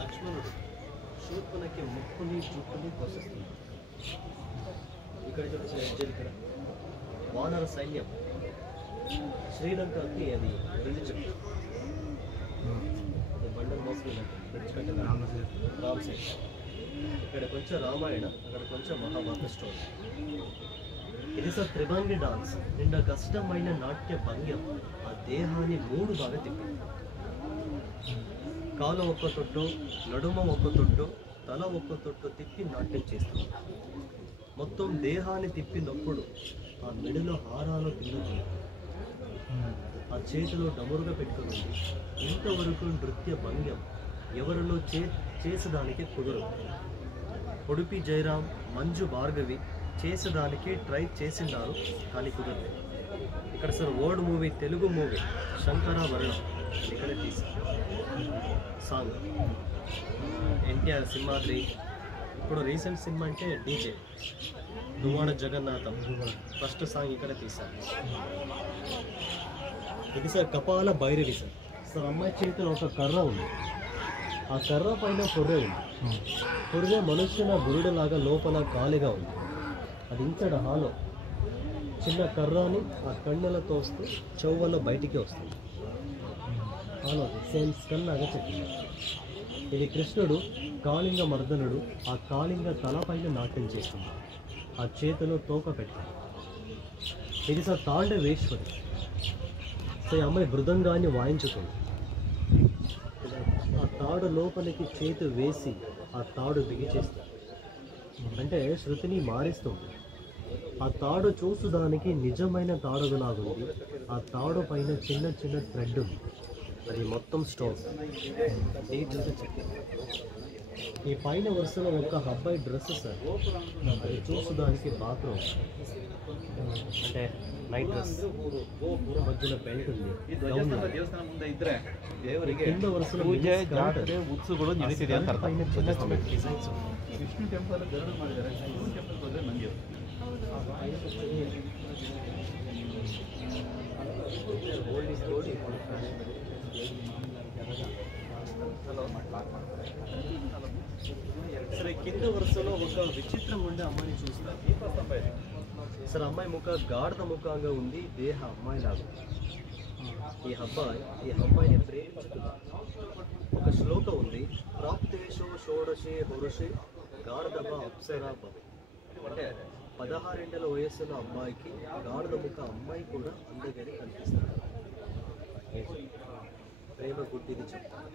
లక్ష్మణుడు శూర్పణకి ముక్కుని జుట్టుని కోసేస్తున్నాడు. ఇక్కడ చూసిన ఎడ్జెల్ ఇక్కడ వానర సైన్యం శ్రీలంకకి అది రిలీజన్ అది బండల్ మోసుకున్నట్టు రామ్ సైడ్. ఇక్కడ కొంచెం రామాయణ, అక్కడ కొంచెం మహాభారత స్టోరీ. ఇది సార్ త్రిభంగి డాన్స్. నిండా కష్టమైన నాట్య భంగ్యం ఆ దేహాన్ని 3 బాగా తిప్పింది. కాలు ఒక్క తొట్టు, నడుమ ఒక్క తొట్టు, తల ఒక్క తొట్టు తిప్పి నాట్యం చేస్తుంది. మొత్తం దేహాన్ని తిప్పినప్పుడు ఆ మెడలో హారాలు తిన్నుతుంది, ఆ చేతిలో డమరుగా పెట్టుకుని ఇంతవరకు నృత్య భంగ్యం ఎవరిలో చేసేదానికి కుదరదు. ఉడుపి జయరామ్, మంజు భార్గవి చేసేదానికి ట్రై చేసినారు కానీ కుదరలేదు. ఇక్కడ sir old movie, Telugu movie Shankarabharanam ఇక్కడే తీశారు. సాంగ్ ఎన్టీఆర్, సింహాద్రి. ఇప్పుడు రీసెంట్ సినిమా అంటే DJ Duvvada Jagannadham first song ఇక్కడ తీశారు. ఇది సార్ కపాల భైరవి సార్. సార్ అమ్మాయి చేతిలో ఒక కర్ర ఉంది, ఆ కర్ర పైన పొర్రె ఉంది. పొర్రె మనుష్యుల బురుడులాగా లోపల ఖాళీగా ఉంది. అది ఇంతడ హాలో చిన్న కర్రని ఆ కన్నెలతో వస్తూ చెవువలో బయటికి వస్తుంది. హాలో సేమ్ స్కల్లాగా చెప్పింది. ఇది కృష్ణుడు కాళింగ మర్దనుడు ఆ కాళింగ తలపైన నాట్యం చేస్తుంది, ఆ చేతిలో తోక పెట్టాడు. ఇది సార్ తాండవేశ్వరి. సో ఈ అమ్మాయి మృదంగాన్ని వాయించుతుంది. ఆ తాడు లోపలికి చేతి వేసి ఆ తాడు బిగిచేస్తుంది, అంటే శృతిని మారిస్తుంది. ఆ తాడు చూసుదానికి నిజమైన తాడులాగుంది. ఆ తాడు పైన చిన్న చిన్న థ్రెడ్ ఉంది, అది మొత్తం స్టోన్ డీటెయిల్గా చెప్పింది. ఈ పైన వరుసలో ఒక అబ్బాయి డ్రెస్ సార్, అది చూసుదానికి బాత్రూమ్ అంటే నైట్ డ్రెస్, మధ్యలో బెల్ట్ ఉంది, కింద వరుసలో పైన చిన్న చిన్న డిజైన్స్. ವಿಷ್ಣು ಟೆಂಪಲ್ ಗರುಡ ಮಾಡಿದ್ದಾರೆ. ಶಿವನ ಟೆಂಪಲ್ ಹೋದರೆ ಮಂಜು ఓల్డ్ ఈಸ್ ಗೋಲ್ಡ್. సరే కింద వరుసలో ఒక విచిత్రం ఉండే అమ్మాయిని చూస్తారు సార్. అమ్మాయి ముఖ గాఢత ముఖంగా ఉంది, దేహ అమ్మాయి లాగా. ఈ అమ్మాయిని ప్రేమించుకున్నారు. ఒక శ్లోకం ఉంది, ప్రాప్తేషు షోడశే హురుషే గాఢదభ అప్సరా భవ. అంటే 16 వయస్సున్న అమ్మాయికి గాఢద ముఖ అమ్మాయి కూడా అందగానే కనిపిస్తుంది. ప్రేమ గుడ్డిది చెప్తాను.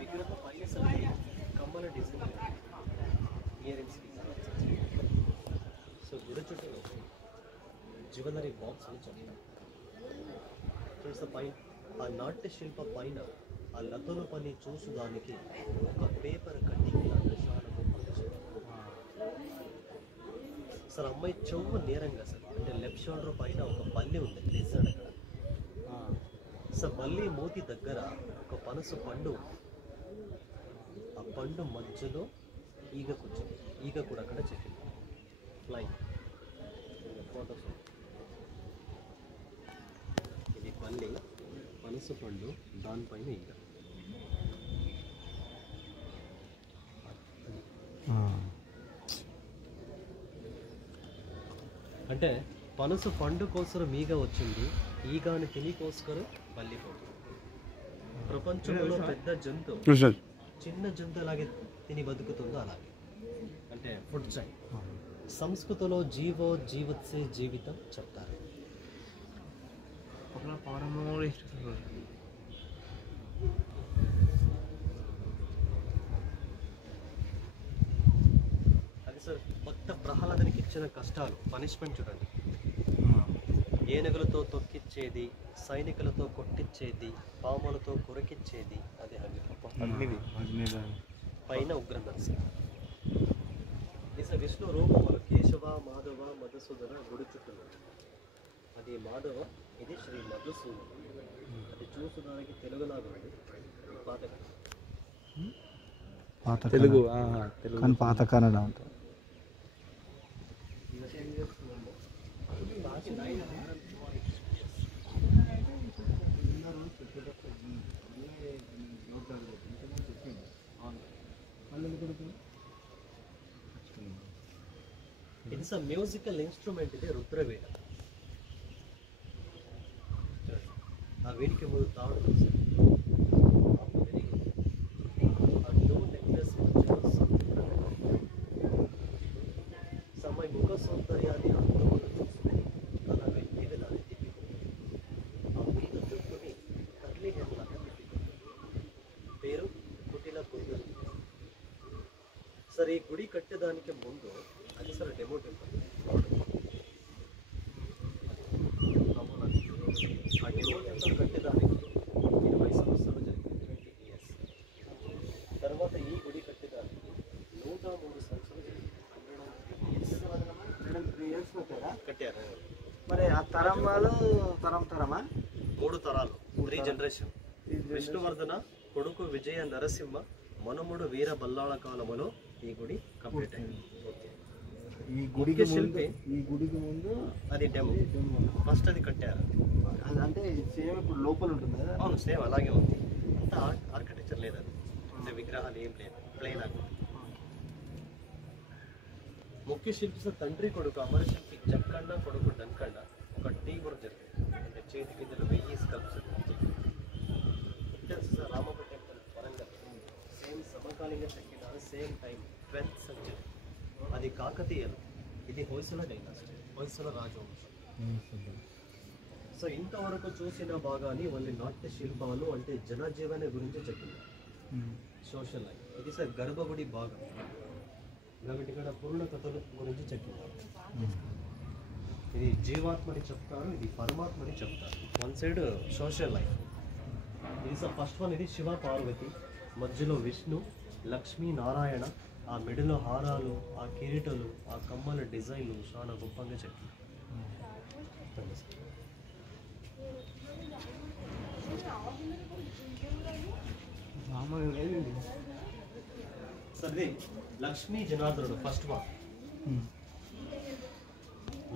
విగ్రహం పైన కమ్మల డిజైన్, ఇయర్ రింగ్స్కి. సో గుడి చుట్టూ జ్యువెలరీ బాక్స్ అని చెప్తాను. చూస్తే పైన ఆ నాట్య శిల్ప పైన ఆ లతల పని చూసుదానికి ఒక పేపర్ కటింగ్ లాంటి సార్. అమ్మాయి చెవు నేరంగా సార్, అంటే లెఫ్ట్ షోల్డర్ పైన ఒక బల్లి ఉంది డిజైన్ అక్కడ సార్. బల్లి మూతి దగ్గర ఒక పనస పండు, ఆ పండు మధ్యలో ఈగ కూర్చొని, ఈగ కూడా అక్కడ చెక్కింది ఫ్లైంగ్. ఇది బల్లి, పనస పండు, దానిపైన ఈగ. అంటే పనస పండు కోసరం ఈగ వచ్చింది, ఈగని తిని కోసుకొని బల్లి పోతుంది. ప్రపంచంలో పెద్ద జంతువు చిన్న జంతువు అలాగే తిని బతుకుతుందో అలాగే, అంటే ఫుడ్ చైన్. సంస్కృతిలో జీవో జీవత్సే జీవితం చెప్తారు. అది సార్ భక్త ప్రహ్లాదునికి ఇచ్చిన కష్టాలు, పనిష్మెంట్ చూడండి. ఏనుగులతో తొక్కిచ్చేది, సైనికులతో కొట్టించేది, పాములతో కొరికిచ్చేది, అదే అగ్ని. పైన ఉగ్ర నరసింహ. విష్ణు రూపం కేశవ, మాధవ, మధుసూదన గుడి చుట్టూ. అది మాధవ, ఇది శ్రీ మధుసూదన. అది చూసడానికి తెలుగులాగా ఉంది, తెలుగు కానీ పాత కన్నడ ఉంటుంది. ఇట్స్ అ మ్యూజికల్ ఇన్స్ట్రుమెంట్, ఇది రుద్రవీణ. ఆ వీడికి ముందు తాడు సమయ ముఖ సౌందర్యాన్ని అందులో చూసుకుని అలా వెళ్ళి దాన్ని తిప్పి ఆ మీద దుక్కుని కర్లీ హెడ్ లాగా తిప్పి పేరు కుటిల కుందరు. సార్ ఈ గుడి కట్టేదానికి ముందు అది సార్ డెమో టెంపుల్. ఆ డెమో టెంపుల్ కట్టేదానికి 20 సంవత్సరాలు జరిగింది, 20 years. తర్వాత ఈ గుడి కట్టేదానికి 103 సంవత్సరాలు జరిగింది, 103 years కట్టారు. మరి ఆ తరం వాళ్ళు తరమా 3 తరాలు, 3 జనరేషన్. విష్ణువర్ధన కొడుకు విజయ నరసింహ మనుముడు వీర బల్లాళ కాలములో ఈ గుడి కంప్లీట్ అయింది. ఈ గుడికి శిల్పి ఈ గుడికి ముందు అది డెమో ఫస్ట్ అది కట్టారు. అంటే సేమ్ ఇప్పుడు లోపల ఉంటుంది కదా. అవును, సేమ్ అలాగే ఉంది. అంతా ఆర్కిటెక్చర్ లేదు, అది అంటే విగ్రహాలు ఏం లేదు, ప్లెయిన్ అది. ముఖ్య శిల్పి తండ్రి కొడుకు అమరశిల్పి జక్కండ కొడుకు డంకండ ఒక టీ కూడా జరిగింది. అంటే చేతి కిందలు 1000 స్కల్ప్చర్ తెలుసు sir. Ramappa temple Warangal same సమకాలీన చెక్కిన సేమ్ టైం 12th century. అది కాకతీయులు, ఇది హొయసల డైనాసిటీ, హొయసల రాజవంశం. సో ఇంతవరకు చూసిన భాగాన్ని వాళ్ళ నాట్య శిల్పాలు అంటే జనజీవన గురించి చెప్పింది, సోషల్ లైఫ్. ఇది సార్ గర్భగుడి భాగం కాబట్టి ఇక్కడ పూర్ణ కథల గురించి చెప్తున్నారు. ఇది జీవాత్మని చెప్తారు, ఇది పరమాత్మని చెప్తారు. One side social life. ఇది సార్ ఫస్ట్ వన్, ఇది శివ పార్వతి, మధ్యలో విష్ణు, లక్ష్మీ నారాయణ, ఆ మెడలో హారాలు, ఆ కిరీటాలు, ఆ కమ్మల డిజైన్లు చాలా గొప్పగా చెప్తారు. సరే Lakshmi Janardanudu first one.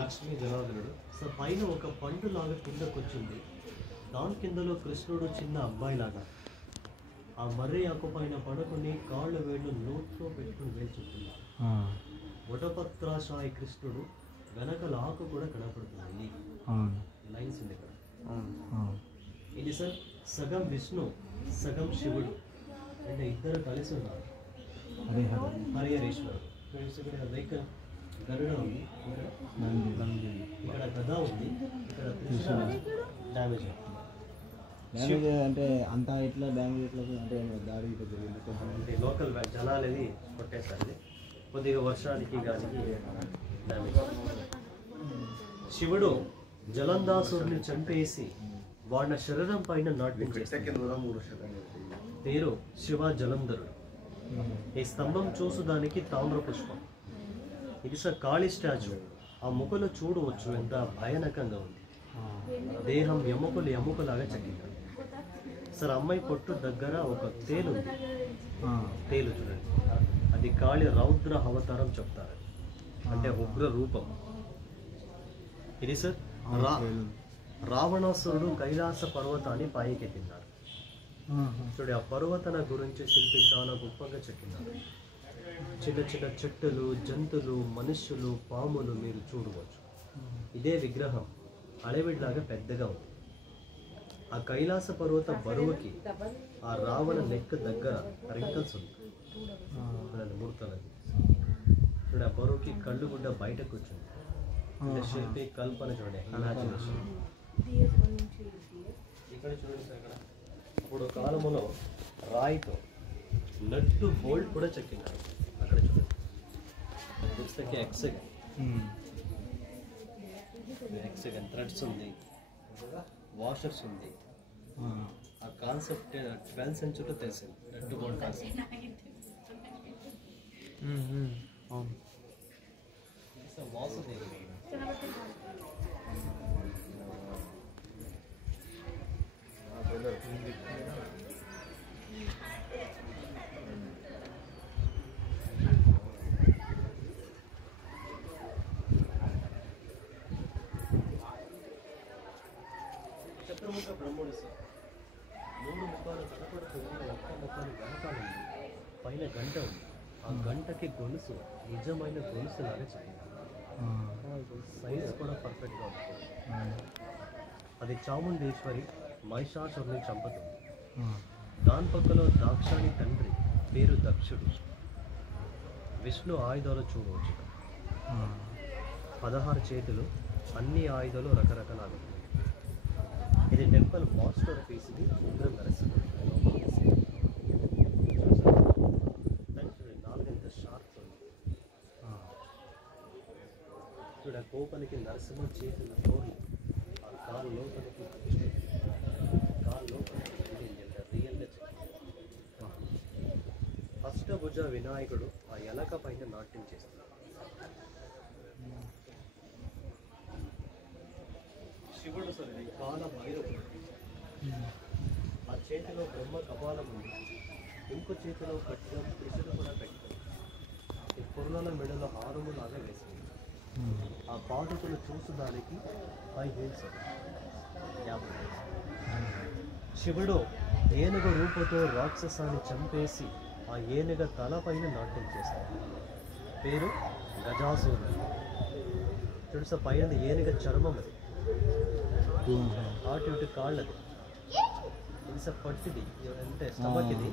Lakshmi Janardanudu so పైన ఒక పండు లాగా కిందకు వచ్చింది, దాని కిందలో కృష్ణుడు చిన్న అబ్బాయి లాగా ఆ మర్రి ఆకు పైన పడుకుని కాళ్ళు వేళ్ళు నోట్లో పెట్టుకుని వేల్చుంటున్నాడు. వటపత్రాశాయి కృష్ణుడు వెనకల ఆకు కూడా కనపడుతుంది, లైన్స్ ఉంది ఇక్కడ. ఇది సార్ సగం విష్ణు సగం శివుడు, అంటే ఇద్దరు కలిసి ఉన్నారు. హరిహరేశ్వరుడు ఇక్కడ లైక్ గరుడ ఉంది, ఇక్కడ గద ఉంది, ఇక్కడ కృష్ణ డ్యామేజ్ అంటే అంతా ఇట్లా డ్యామేజ్ ఎట్లా అంటే దాడి అంటే లోకల్ జనాలు అది కొట్టేస్తారు, కొద్దిగా వర్షానికి గాలికి డ్యామేజ్. శివుడు జలంధాసురుని చంపేసి వాడిన శరీరం పైన నాట్యం చేస్తాడు, పేరు శివ జలంధరుడు. ఈ స్తంభం చూసుదానికి తామ్ర పుష్పం. ఇది సార్ కాళీ స్టాచ్యూ, ఆ ముఖలు చూడవచ్చు ఎంత భయానకంగా ఉంది. దేహం ఎముకలాగా చెక్కింది సార్. అమ్మాయి పొట్టు దగ్గర ఒక తేలు ఉంది, తేలు చూడండి, అది కాళీ రౌద్ర అవతారం చెప్తారు, అంటే ఉగ్ర రూపం. ఇది సార్ రావణాసురుడు కైలాస పర్వతాన్ని పైకెత్తినాడు. చూడండి ఆ పర్వతన గురించి శిల్పి చాలా గొప్పగా చెక్కినాడు. చిన్న చిన్న చెట్టులు, జంతువులు, మనుష్యులు, పాములు మీరు చూడవచ్చు. ఇదే విగ్రహం అడవిలాగా పెద్దగా ఉంది. ఆ కైలాస పర్వత బరువుకి ఆ రావణ నెక్ దగ్గర రింకల్స్ ఉంది, ముడతలది. చూడండి ఆ బరువుకి కళ్ళు గుడ్డ బయటకు వచ్చింది. శిల్పి కల్పన చూడండి, ఇమాజినేషన్. ఇక్కడ చూడండి సార్, ఇక్కడ ఇప్పుడు కాలములో రాయితో నట్టు బోల్ట్ కూడా చెక్కినారు. అక్కడ చూడండి పుస్తకి ఎక్సెగన్ థ్రెడ్స్ ఉంది, వాషర్స్ ఉంది. ఆ కాన్సెప్ట్ 12th century తెలిసింది, నట్టు బోల్ట్ కాన్సెప్ట్. వాసుదేవి చతుర్ముఖ బ్రహ్ముడు సార్ 3 ముఖాలు కనపడుతుంది, ఒక్క ముఖాలు వెనకాల ఉంది, పైన గంట ఉంది. ఆ గంటకి గొలుసు నిజమైన గొలుసు లాగా చెప్పింది. సైజ్ కూడా పర్ఫెక్ట్గా ఉంటుంది. అది చాముండేశ్వరి మహిషాసురుని చంపుతుంది. దాని పక్కలో దాక్షాణి తండ్రి పేరు దక్షుడు. విష్ణు ఆయుధాలు చూడవచ్చు. 16 చేతులు, అన్ని ఆయుధాలు రకరకాల. ఇది టెంపుల్ మాస్టర్ పీస్. ఇది ఉగ్ర నరసింహ. 4 షార్ప్స్ ఉంది. చూడ కోపలికి నరసింహ చేతుల తోడు, ఆ కాలు లోపలికి రియల్గా అష్టభుజ వినాయకుడు ఆ ఎలక పైన నాట్యం చేస్తున్నాడు. శివుడు సరే కాల భైరవుడు. ఆ చేతిలో బ్రహ్మ కపాలం ఉంది, ఇంకో చేతిలో కట్టిన త్రిశూలు కూడా పెట్టారు. ఈ పుర్ణల మెడలో హారము లాగా వేసింది. ఆ బాధితులు చూసడానికి 5 వేలు 50. శివుడు ఏనుగ రూపంతో రాక్షసాన్ని చంపేసి ఆ ఏనుగ తల పైన నాట్యం చేస్తాడు. పేరు గజాసూరుడు. చుడుస పైన ఏనుగ చర్మం, అది అటు ఇటు కాళ్ళది. ఇది సార్ పట్టిది అంటే స్టమక్. ఇది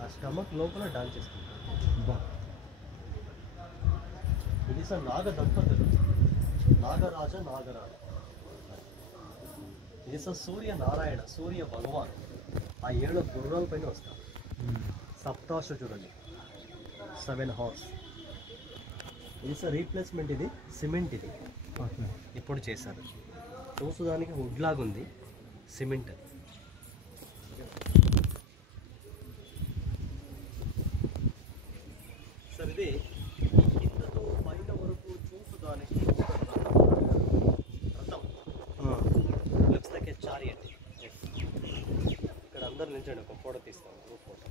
ఆ స్టమక్ లోపల డాన్స్ చేస్తుంది. ఇది సార్ నాగ దంపతులు, నాగరాజ నాగరాజ. ఇది సార్ సూర్య నారాయణ, సూర్య భగవాన్. ఆ 7 గుర్రాల పైన వస్తారు. సప్తాశ చూడండి, 7 హార్స్. ఇది సార్ రీప్లేస్మెంట్. ఇది సిమెంట్. ఇది ఇప్పుడు చేశారు. చూసడానికి వుడ్ లాగా ఉంది, సిమెంట్ అది. సార్ ఇది కిందతో పైన వరకు చూసడానికి రథం. లుక్స్ లైక్ ఏ చారియట్. ఇక్కడ అందరు నిల్చండి, ఒక ఫోటో తీస్తాను, గ్రూప్ ఫోటో.